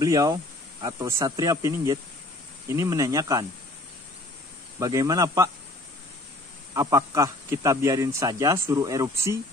Beliau atau Satria Peninggit ini menanyakan, bagaimana Pak? Apakah kita biarin saja suruh erupsi?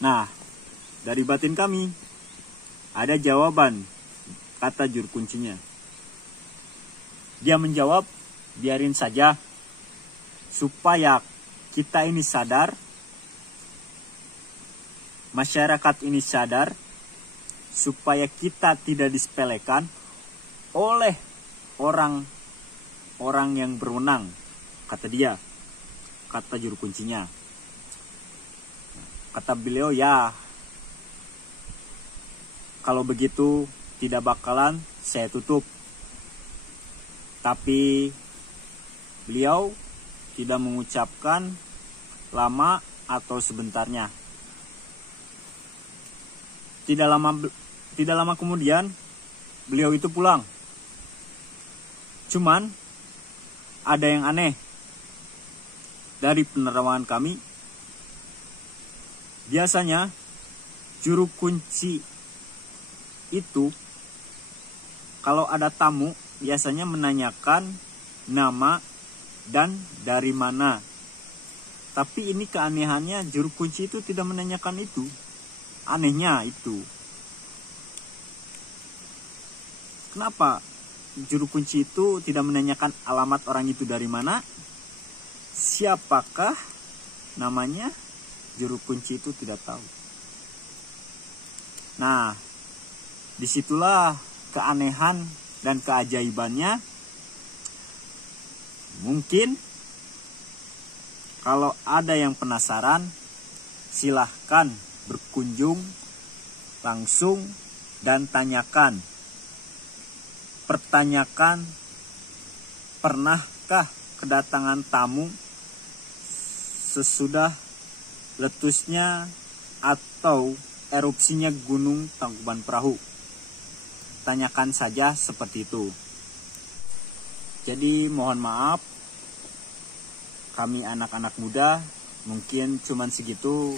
Nah, dari batin kami, ada jawaban, kata juru kuncinya. Dia menjawab, biarin saja, supaya kita ini sadar, masyarakat ini sadar, supaya kita tidak disepelekan oleh orang yang berwenang, kata dia, kata juru kuncinya. Kata beliau, ya kalau begitu tidak bakalan saya tutup. Tapi beliau tidak mengucapkan lama atau sebentarnya. Tidak lama kemudian beliau itu pulang. Cuman ada yang aneh dari penerawangan kami. Biasanya juru kunci itu kalau ada tamu biasanya menanyakan nama dan dari mana. Tapi ini keanehannya, juru kunci itu tidak menanyakan itu. Anehnya itu. Kenapa juru kunci itu tidak menanyakan alamat orang itu dari mana? Siapakah namanya? Juru kunci itu tidak tahu. Nah, disitulah keanehan dan keajaibannya. Mungkin kalau ada yang penasaran, silahkan berkunjung langsung dan tanyakan. Pertanyakan, pernahkah kedatangan tamu sesudah letusnya atau erupsinya Gunung Tangkuban Perahu? Tanyakan saja seperti itu. Jadi mohon maaf, kami anak-anak muda mungkin cuman segitu,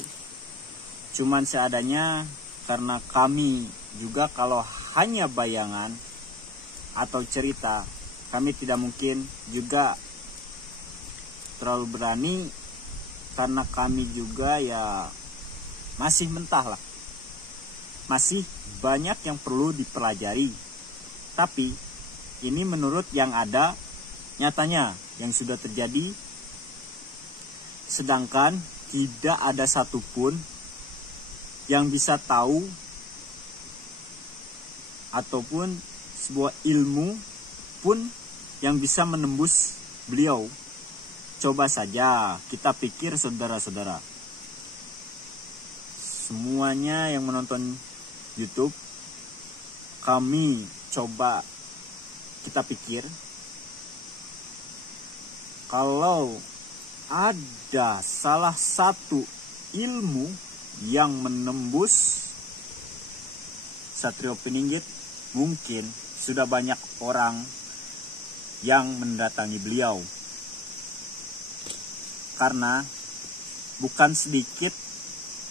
cuman seadanya, karena kami juga kalau hanya bayangan atau cerita, kami tidak mungkin juga terlalu berani, karena kami juga ya masih mentah lah. Masih banyak yang perlu dipelajari. Tapi ini menurut yang ada nyatanya, yang sudah terjadi. Sedangkan tidak ada satupun yang bisa tahu ataupun sebuah ilmu pun yang bisa menembus beliau. Coba saja kita pikir saudara-saudara. Semuanya yang menonton YouTube, kami coba kita pikir. Kalau ada salah satu ilmu yang menembus Satria Peninggit, mungkin sudah banyak orang yang mendatangi beliau. Karena bukan sedikit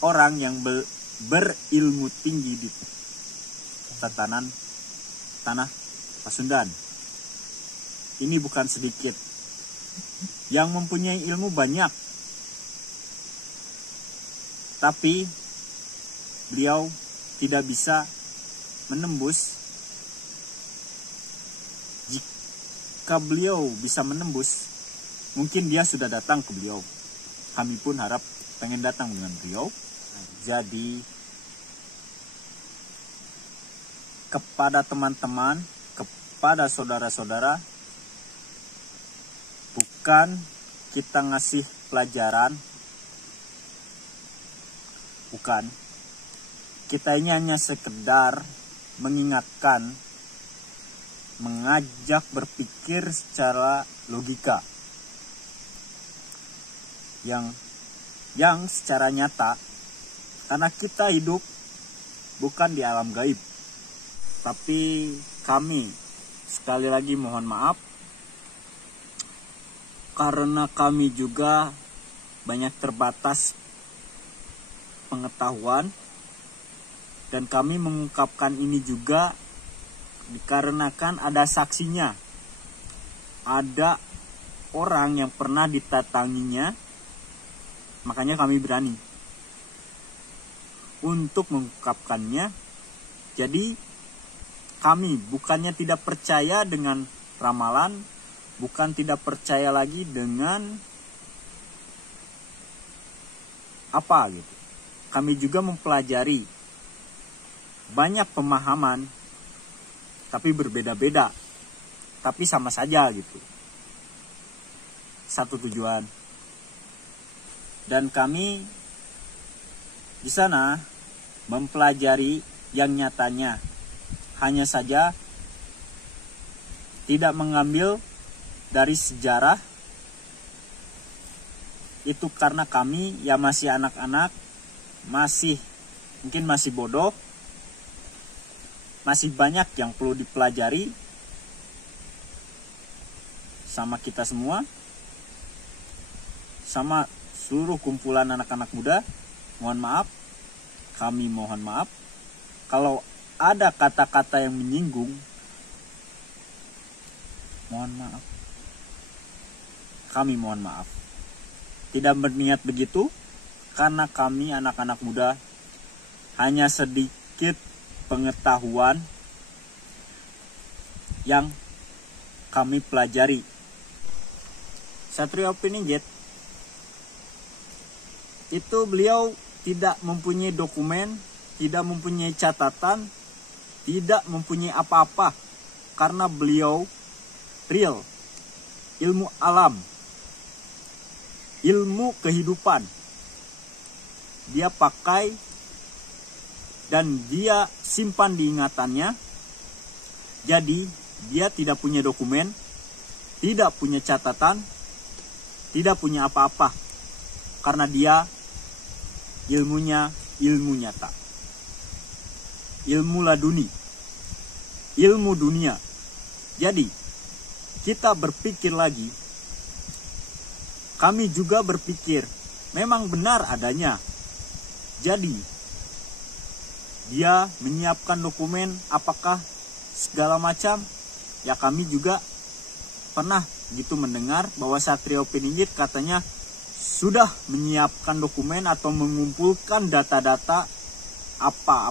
orang yang berilmu tinggi di tanah Pasundan. Ini bukan sedikit. Yang mempunyai ilmu banyak. Tapi beliau tidak bisa menembus. Jika beliau bisa menembus, mungkin dia sudah datang ke beliau. Kami pun harap pengen datang dengan beliau. Jadi kepada teman-teman, kepada saudara-saudara bukan kita ngasih pelajaran, bukan. Kita ini hanya sekedar mengingatkan, mengajak berpikir secara logika yang secara nyata, karena kita hidup bukan di alam gaib. Tapi kami sekali lagi mohon maaf, karena kami juga banyak terbatas pengetahuan, dan kami mengungkapkan ini juga dikarenakan ada saksinya. Ada orang yang pernah ditatanginya, makanya kami berani untuk mengungkapkannya. Jadi kami bukannya tidak percaya dengan ramalan, bukan tidak percaya lagi dengan apa gitu. Kami juga mempelajari banyak pemahaman, tapi berbeda-beda, tapi sama saja gitu. Satu tujuan. Dan kami di sana mempelajari yang nyatanya. Hanya saja tidak mengambil dari sejarah. Itu karena kami ya masih anak-anak, mungkin masih bodoh, masih banyak yang perlu dipelajari sama kita semua, sama seluruh kumpulan anak-anak muda. Mohon maaf, kami mohon maaf kalau ada kata-kata yang menyinggung. Mohon maaf, kami mohon maaf. Tidak berniat begitu, karena kami anak-anak muda hanya sedikit pengetahuan yang kami pelajari. Satrio Piningit itu beliau tidak mempunyai dokumen, tidak mempunyai catatan, tidak mempunyai apa-apa, karena beliau real, ilmu alam, ilmu kehidupan dia pakai dan dia simpan di ingatannya. Jadi dia tidak punya dokumen, tidak punya catatan, tidak punya apa-apa, karena dia ilmunya ilmu nyata, ilmu laduni, ilmu dunia. Jadi kita berpikir lagi, kami juga berpikir memang benar adanya. Jadi dia menyiapkan dokumen apakah segala macam. Ya kami juga pernah gitu mendengar bahwa Satrio Piningit katanya sudah menyiapkan dokumen atau mengumpulkan data-data apa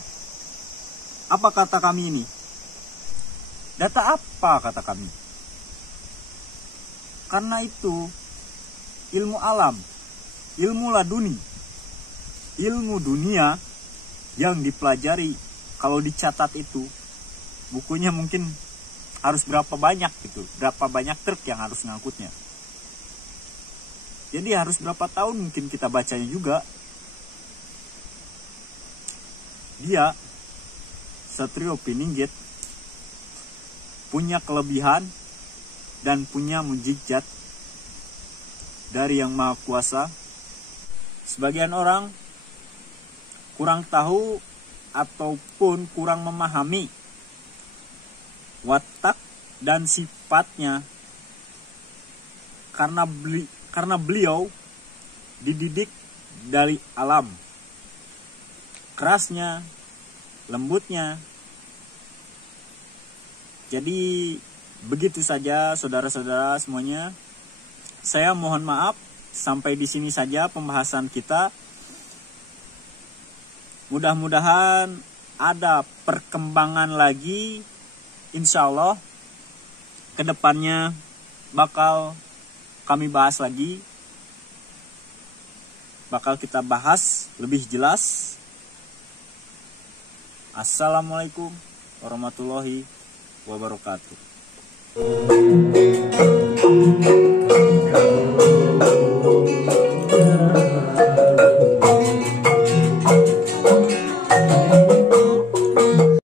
kata kami ini? Data apa kata kami? Karena itu ilmu alam, ilmu laduni, ilmu dunia yang dipelajari. Kalau dicatat itu bukunya mungkin harus berapa banyak gitu, berapa banyak truk yang harus ngangkutnya. Jadi harus berapa tahun mungkin kita bacanya juga. Dia Satrio Piningit punya kelebihan dan punya mujizat dari Yang Maha Kuasa. Sebagian orang kurang tahu ataupun kurang memahami watak dan sifatnya, karena beliau dididik dari alam, kerasnya, lembutnya. Jadi begitu saja saudara-saudara semuanya. Saya mohon maaf, sampai di sini saja pembahasan kita. Mudah-mudahan ada perkembangan lagi. Insya Allah kedepannya bakal kami bahas lagi. Bakal kita bahas lebih jelas. Assalamualaikum warahmatullahi wabarakatuh. Thank